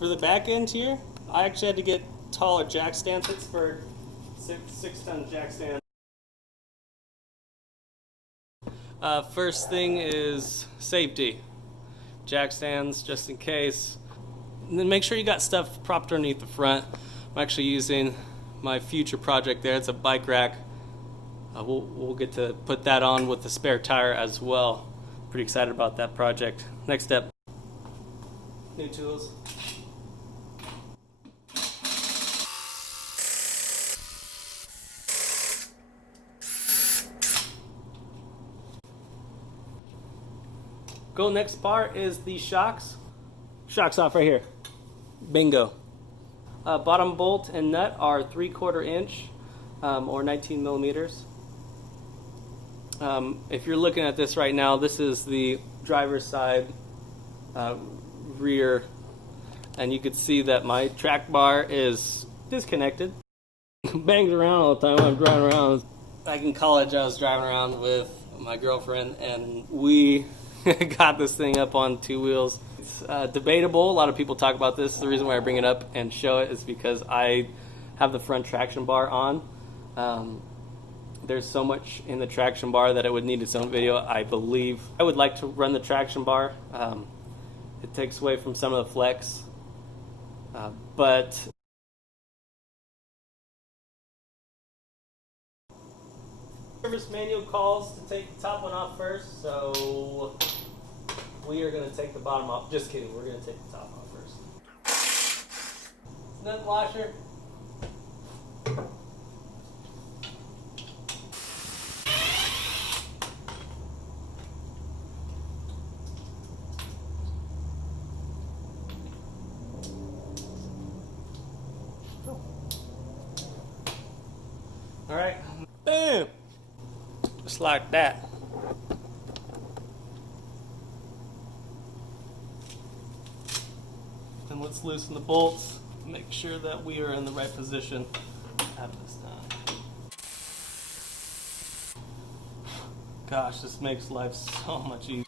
For the back end here, I actually had to get taller jack stands. Pittsburgh 6-ton jack stand. First thing is safety. Jack stands just in case. And then make sure you got stuff propped underneath the front. I'm actually using my future project there. It's a bike rack. We'll get to put that on with the spare tire as well. Pretty excited about that project. Next step. New tools. Next part is the shocks. Shocks off right here. Bingo. Bottom bolt and nut are 3/4 inch or 19 millimeters. If you're looking at this right now, this is the driver's side rear, and you can see that my track bar is disconnected. Bangs around all the time when I'm driving around. Back in college, I was driving around with my girlfriend, and we got this thing up on 2 wheels. It's debatable. A lot of people talk about this. The reason why I bring it up and show it is because I have the front traction bar on. There's so much in the traction bar that it would need its own video, I believe. I would like to run the traction bar. It takes away from some of the flex. But service manual calls to take the top one off first, so we are going to take the bottom off. Just kidding, we're going to take the top off first. Nut washer. All right, boom. Just like that. And let's loosen the bolts. Make sure that we are in the right position to have this done. Gosh, this makes life so much easier.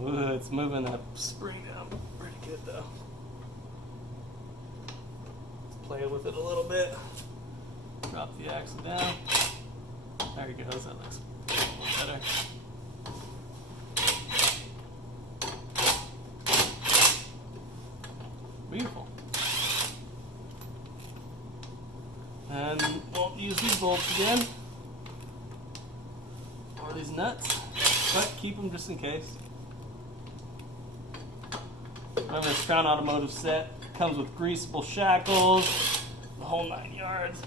Ooh, it's moving that spring down pretty good though. Let's play with it a little bit. Drop the axle down. There it goes, that looks a little better. Beautiful. And won't use these bolts again. Or these nuts, but keep them just in case. Remember, this Crown Automotive set comes with greasable shackles, the whole 9 yards.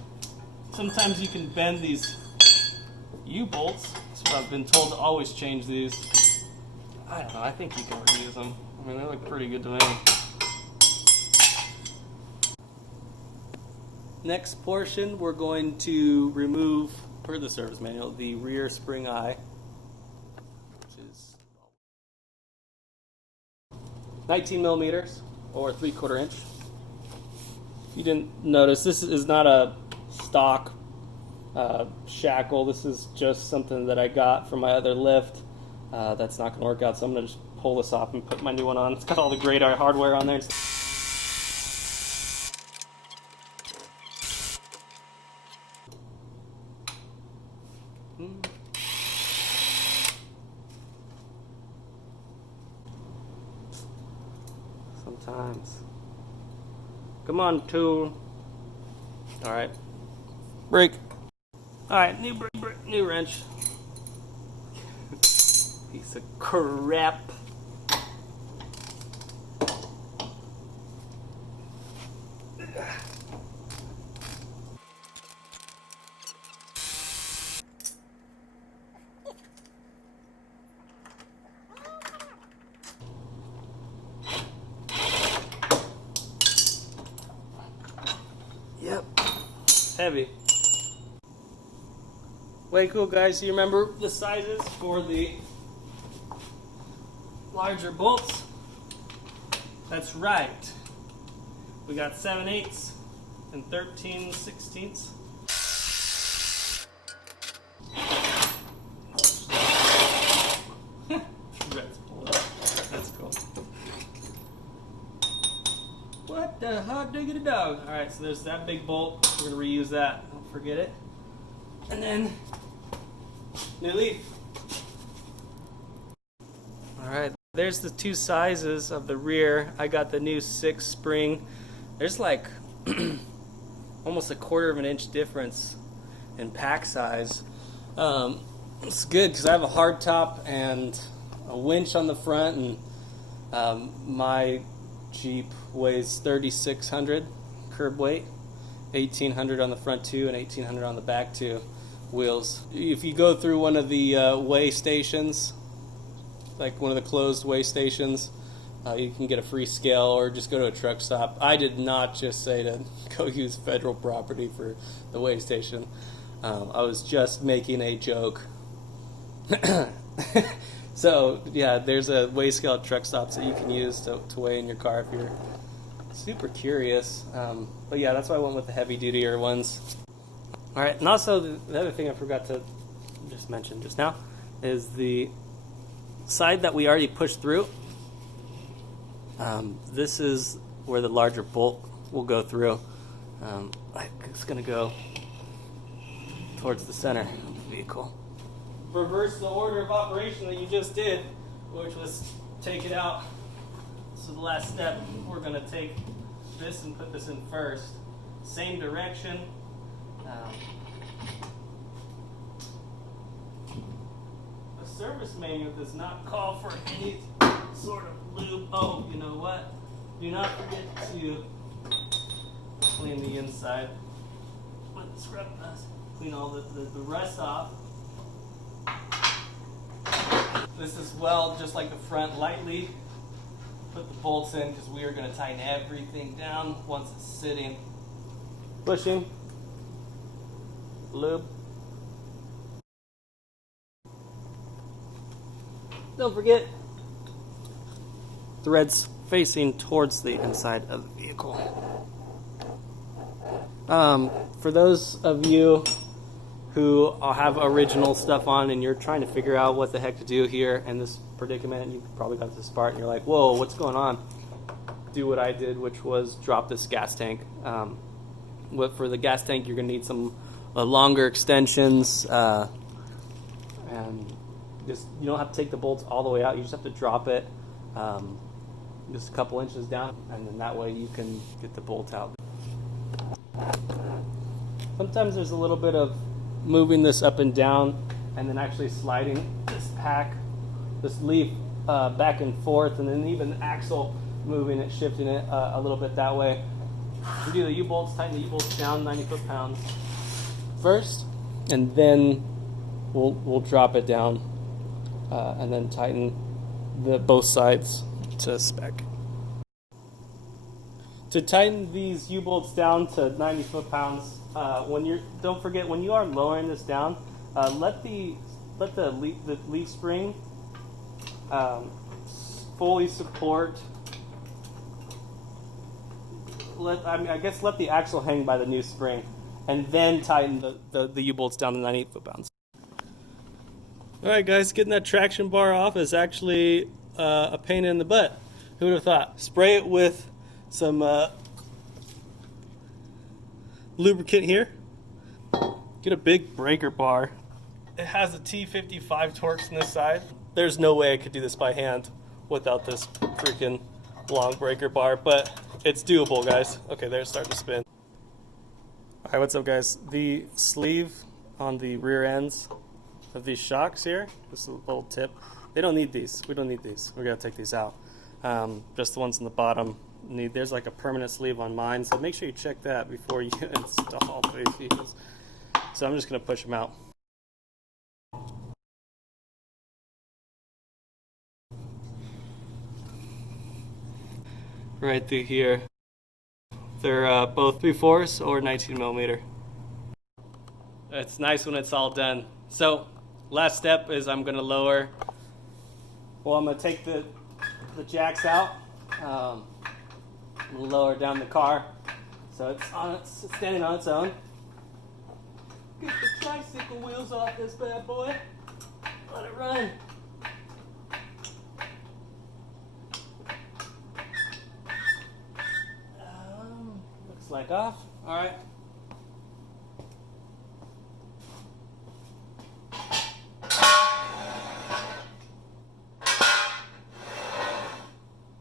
Sometimes you can bend these U-bolts. That's what I've been told to always change these. I don't know, I think you can reuse them. I mean, they look pretty good to me. Next portion, we're going to remove, per the service manual, the rear spring eye, which is 19 millimeters or 3/4 inch. If you didn't notice, this is not a stock shackle. This is just something that I got from my other lift. That's not going to work out, so I'm going to just pull this off and put my new one on. It's got all the great hardware on there. Sometimes. Come on, tool. All right. Brake. All right, new wrench. Piece of crap. Yep, heavy. Way cool, guys. You remember the sizes for the larger bolts? That's right. We got 7/8 and 13/16. That's cool. What the hot diggity dog? Alright, so there's that big bolt. We're going to reuse that. Don't forget it. And then, new leaf. Alright, there's the two sizes of the rear. I got the new 6 spring. There's like almost a 1/4 inch difference in pack size. It's good because I have a hard top and a winch on the front, and my Jeep weighs 3,600 curb weight, 1,800 on the front two and 1,800 on the back two wheels. If you go through one of the weigh stations, like one of the closed weigh stations, you can get a free scale or just go to a truck stop. I did not just say to go use federal property for the weigh station. I was just making a joke. So yeah, there's a weigh scale at truck stops that you can use to weigh in your car if you're super curious. But yeah, that's why I went with the heavy dutier ones. All right, and also the other thing I forgot to just mention just now is the side that we already pushed through. This is where the larger bolt will go through. It's going to go towards the center of the vehicle. Reverse the order of operation that you just did, which was take it out. So the last step, we're going to take this and put this in first. Same direction. The service manual does not call for any sort of lube. Oh, you know what? Do not forget to clean the inside with the scrub dust. Clean all the rust off. This as well, just like the front, lightly put the bolts in because we are going to tighten everything down once it's sitting. Pushing. Lube. Don't forget, threads facing towards the inside of the vehicle. For those of you who have original stuff on and you're trying to figure out what the heck to do here in this predicament, you probably got to this part and you're like, whoa, what's going on? Do what I did, which was drop this gas tank. For the gas tank, you're going to need some longer extensions, and just you don't have to take the bolts all the way out. You just have to drop it just a couple inches down, and then that way you can get the bolt out. Sometimes there's a little bit of moving this up and down and then actually sliding this leaf back and forth, and then even the axle moving it, shifting it a little bit that way. We do the U-bolts, tighten the U-bolts down 90 foot-pounds first, and then we'll drop it down and then tighten both sides to spec. To tighten these U-bolts down to 90 foot-pounds, don't forget when you are lowering this down, let the leaf spring fully support. Let the axle hang by the new spring, and then tighten the U-bolts down to 98 foot-pounds. All right, guys, getting that traction bar off is actually a pain in the butt. Who would have thought? Spray it with some lubricant here. Get a big breaker bar. It has a T55 Torx on this side. There's no way I could do this by hand without this freaking long breaker bar, but it's doable, guys. Okay, they're starting to spin. All right, what's up, guys? The sleeve on the rear ends of these shocks here, this little tip, they don't need these. We don't need these. We're gonna take these out. Just the ones on the bottom need. There's like a permanent sleeve on mine, so make sure you check that before you install these. So I'm just gonna push them out. Right through here. They're both 3/4 or 19 millimeter. It's nice when it's all done. So last step is I'm going to lower. Well, I'm going to take the jacks out, lower down the car so it's standing on its own. Get the tricycle wheels off this bad boy. Let it run. Looks like off. All right.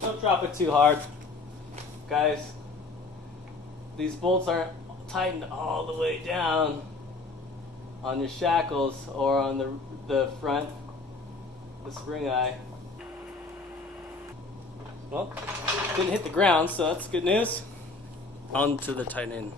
Don't drop it too hard, guys. These bolts aren't tightened all the way down on your shackles or on the front, the spring eye. Well, didn't hit the ground, so that's good news. On to the tightening.